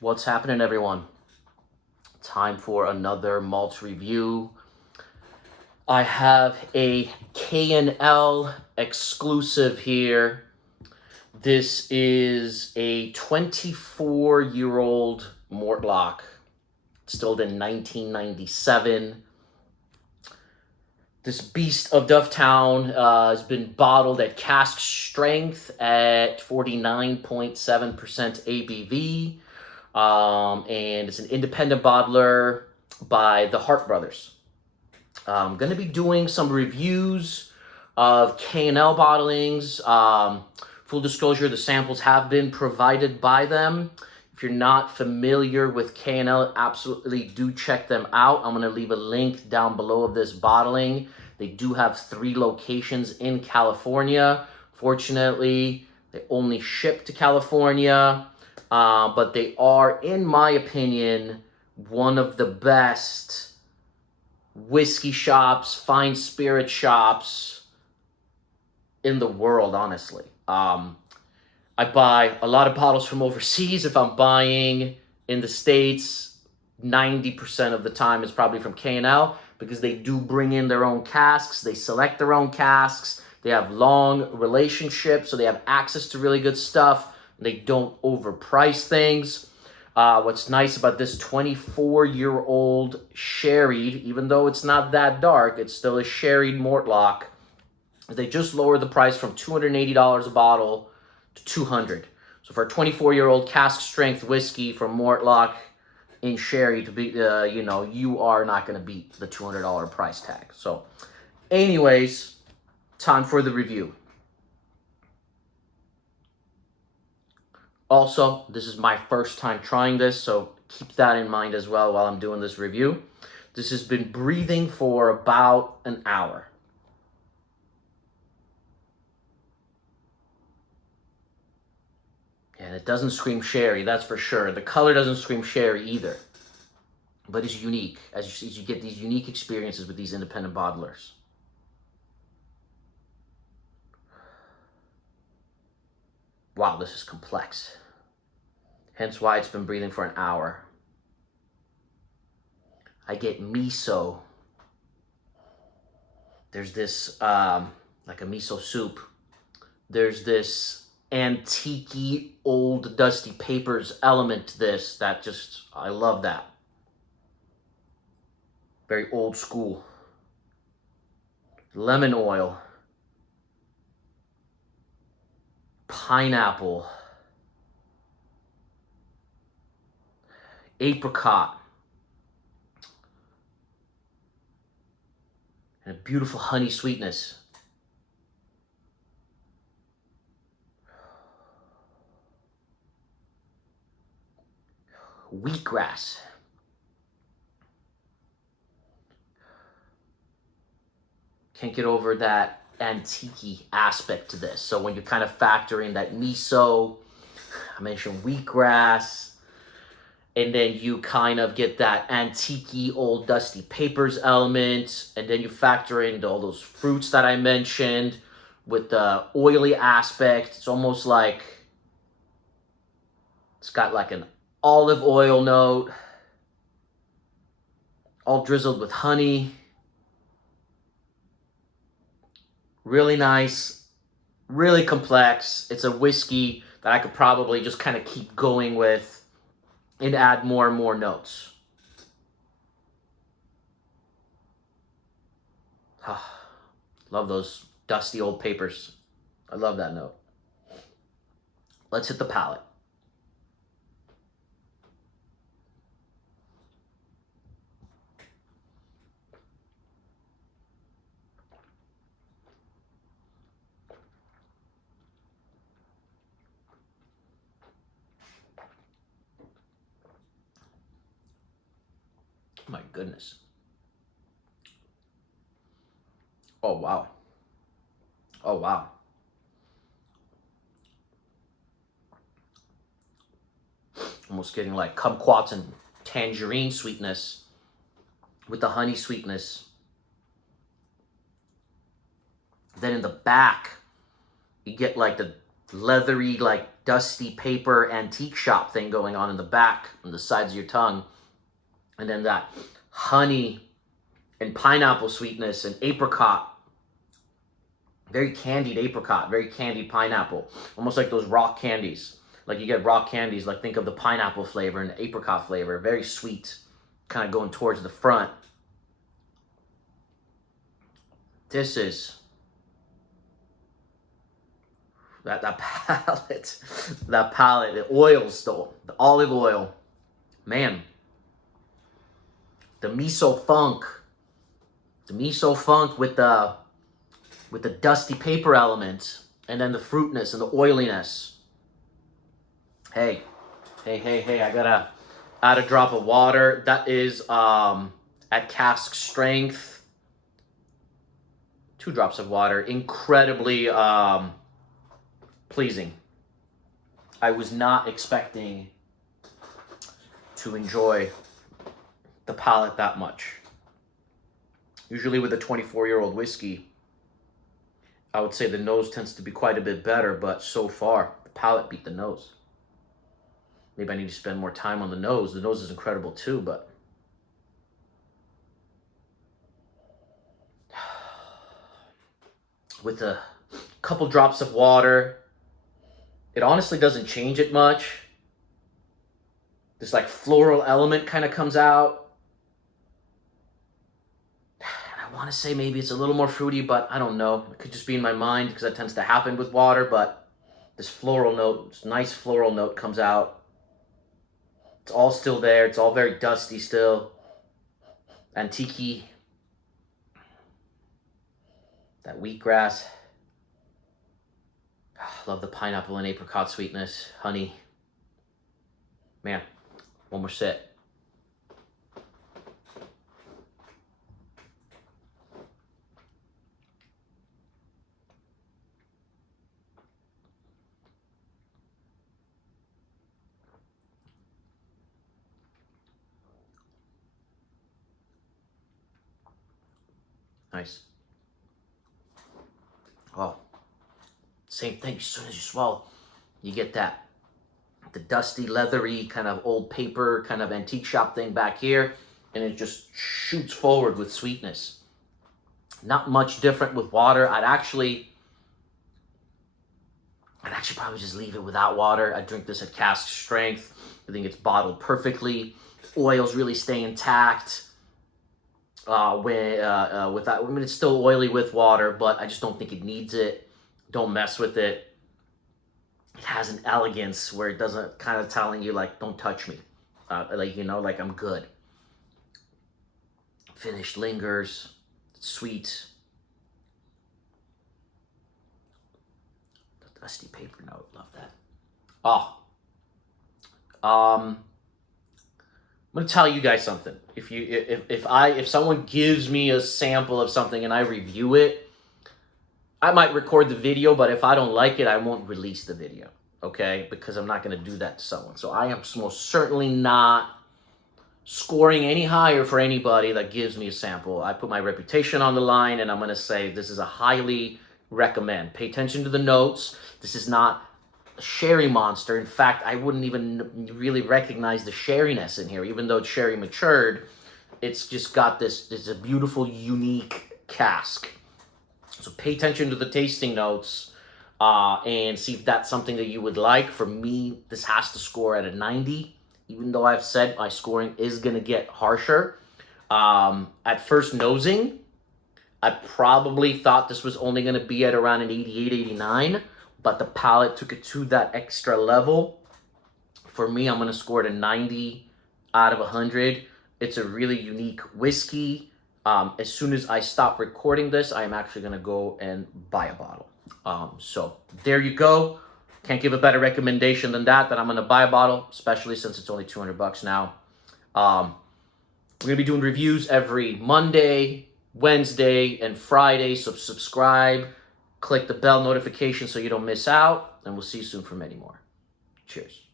What's happening, everyone? Time for another malt review. I have a K&L exclusive here. This is a 24-year-old Mortlach, distilled in 1997. This beast of Dufftown has been bottled at cask strength at 49.7% ABV. And it's an independent bottler by the Hart Brothers. I'm going to be doing some reviews of K&L bottlings. Full disclosure, the samples have been provided by them. If you're not familiar with K&L, absolutely do check them out. I'm going to leave a link down below of this bottling. They do have 3 locations in California. Fortunately, they only ship to California. But they are, in my opinion, one of the best whiskey shops, fine spirit shops in the world, honestly. I buy a lot of bottles from overseas. If I'm buying in the States, 90% of the time is probably from K&L because they do bring in their own casks. They select their own casks. They have long relationships, so they have access to really good stuff. They don't overprice things. What's nice about this 24-year-old sherried, even though it's not that dark, it's still a sherried Mortlach. They just lowered the price from $280 a bottle to $200. So for a 24-year-old cask strength whiskey from Mortlach in sherry to be, you are not going to beat the $200 price tag. So, anyways, time for the review. Also, this is my first time trying this, so keep that in mind as well while I'm doing this review. This has been breathing for about an hour. And it doesn't scream sherry, that's for sure. The color doesn't scream sherry either. But it's unique, as you get these unique experiences with these independent bottlers. Wow, this is complex. Hence why it's been breathing for an hour. I get miso. There's this, like a miso soup. There's this antique old dusty papers element to this that just, I love that. Very old school. Lemon oil. Pineapple. Apricot. And a beautiful honey sweetness. Wheatgrass. Can't get over that antique aspect to this. So when you kind of factor in that miso, I mentioned wheatgrass, and then you kind of get that antique old dusty papers element, and then you factor in all those fruits that I mentioned with the oily aspect. It's almost like it's got like an olive oil note, all drizzled with honey. Really nice, really complex. It's a whiskey that I could probably just kind of keep going with and add more and more notes. Love those dusty old papers. I love that note. Let's hit the palate. My goodness. Oh, wow. Oh, wow. Almost getting like kumquats and tangerine sweetness with the honey sweetness. Then in the back, you get like the leathery, like dusty paper antique shop thing going on in the back, on the sides of your tongue. And then that honey and pineapple sweetness and apricot. Very candied apricot, very candied pineapple. Almost like those rock candies. Like you get rock candies, like think of the pineapple flavor and the apricot flavor. Very sweet, kind of going towards the front. This is that palate, the oils though, the olive oil, man. The miso funk with the dusty paper element, and then the fruitness and the oiliness. Hey, I gotta add a drop of water. That is at cask strength. 2 drops of water. Incredibly pleasing. I was not expecting to enjoy the palate that much. Usually with a 24-year-old whiskey, I would say the nose tends to be quite a bit better, but so far, the palate beat the nose. Maybe I need to spend more time on the nose. The nose is incredible too, but with a couple drops of water, it honestly doesn't change it much. This like floral element kind of comes out. I want to say maybe it's a little more fruity, but I don't know. It could just be in my mind because that tends to happen with water, but this floral note, this nice floral note comes out. It's all still there. It's all very dusty still. Antique-y. That wheatgrass. Love the pineapple and apricot sweetness. Honey. Man, one more sip. Nice. Oh, same thing. As soon as you swallow, you get that, the dusty, leathery, kind of old paper, kind of antique shop thing back here, and it just shoots forward with sweetness. Not much different with water. I'd actually probably just leave it without water. I'd drink this at cask strength. I think it's bottled perfectly. Oils really stay intact. It's still oily with water, but I just don't think it needs it. Don't mess with it. It has an elegance where it doesn't kind of telling you like, don't touch me. Like I'm good. Finish lingers. It's sweet. The dusty paper note, love that. I'm gonna tell you guys something. If someone gives me a sample of something and I review it, I might record the video, but if I don't like it, I won't release the video, okay? Because I'm not gonna do that to someone. So I am most certainly not scoring any higher for anybody that gives me a sample. I put my reputation on the line, and I'm gonna say this is a highly recommend. Pay attention to the notes. This is not sherry monster. In fact, I wouldn't even really recognize the sherryness in here, even though it's sherry matured. It's just got this a beautiful, unique cask. So pay attention to the tasting notes and see if that's something that you would like. For me, this has to score at a 90, even though I've said my scoring is going to get harsher. At first nosing, I probably thought this was only going to be at around an 88, 89. But the palate took it to that extra level. For me, I'm going to score it a 90 out of 100. It's a really unique whiskey. As soon as I stop recording this, I am actually going to go and buy a bottle. So there you go. Can't give a better recommendation than that I'm going to buy a bottle, especially since it's only $200 now. We're going to be doing reviews every Monday, Wednesday, and Friday. So subscribe. Click the bell notification so you don't miss out, and we'll see you soon for many more. Cheers.